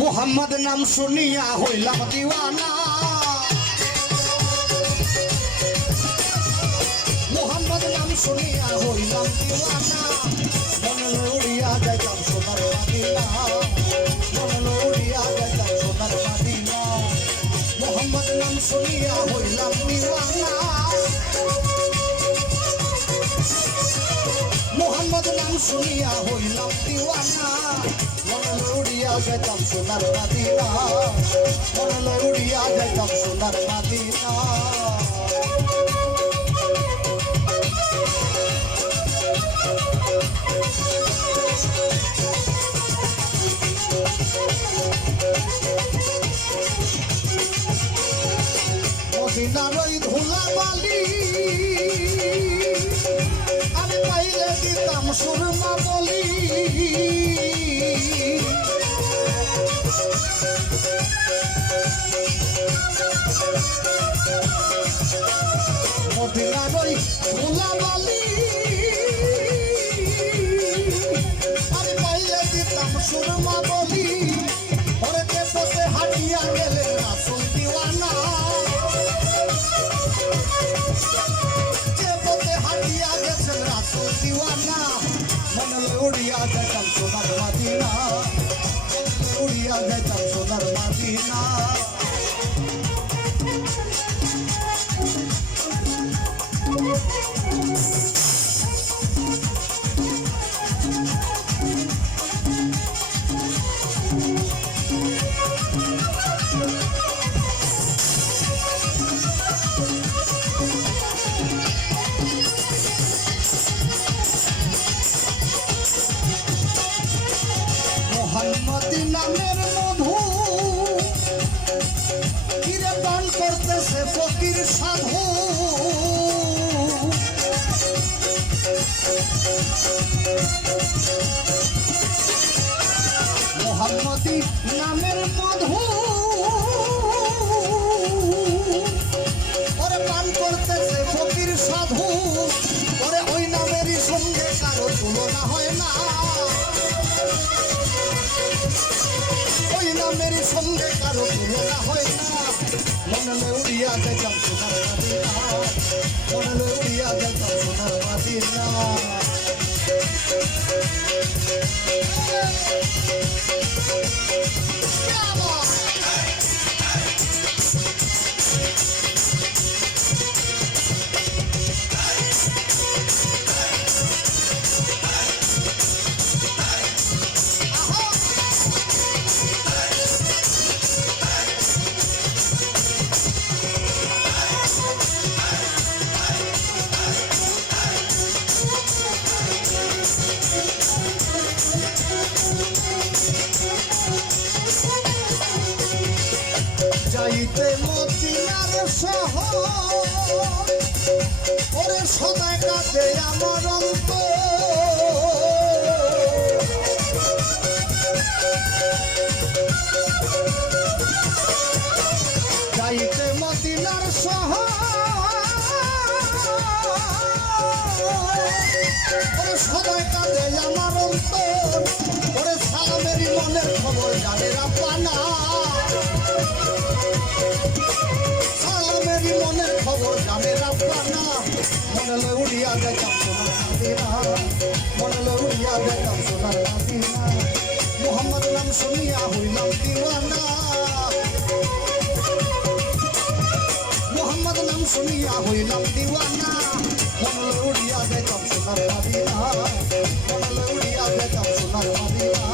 মোহাম্মদ নাম শুনিয়া হইলাম দিওয়ানা। মোহাম্মদ নাম শুনিয়া হইলাম দিওয়ানা। মনে লড়িয়া যাইতাম সোনার মাদিনা। লড়িয়া যাইতাম সোনার মাদিনা। মোহাম্মদ নাম শুনিয়া হইলাম দিওয়ানা। নাম শুনিয়া হইলাম দিওয়ানা। মনে লড়িয়া যাইতাম সোনার মাদিনা। মনে লড়িয়া যাইতাম সোনার মাদিনা। মদিনার দিতাম মা বলি। মদিনার ওই ধুলা বালি। আমি পাইলে দিতাম সুরমা যেতাম সোনার মাদিনা ফকির সাধু। মোহাম্মদী নামের মধু। মনে উড়িয়া যেতাম সোনার মাদিনা মনে উড়িয়া যেতাম সোনার মাদিনা যাইতে মদিনার শহর। ওরে সদায় কাঁদে আমার অন্তর। যাইতে মদিনার শহর। ওরে সদায় কাঁদে আমার অন্তর। যাইতাম সোনার মাদিনা মনে উড়িয়া যাইতাম সোনার মাদিনা মোহাম্মদ নাম শুনিয়া হইলাম দিওয়ানা মোহাম্মদ নাম শুনিয়া হইলাম দিওয়ানা মনে উড়িয়া যাইতাম সোনার মাদিনা মনে উড়িয়া যাইতাম সোনার মাদিনা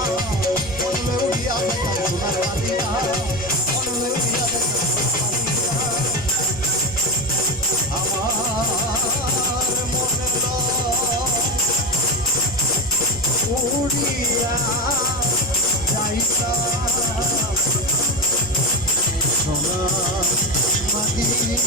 মনে উড়িয়া যাইতাম সোনার মাদিনা সোনা মাদিনা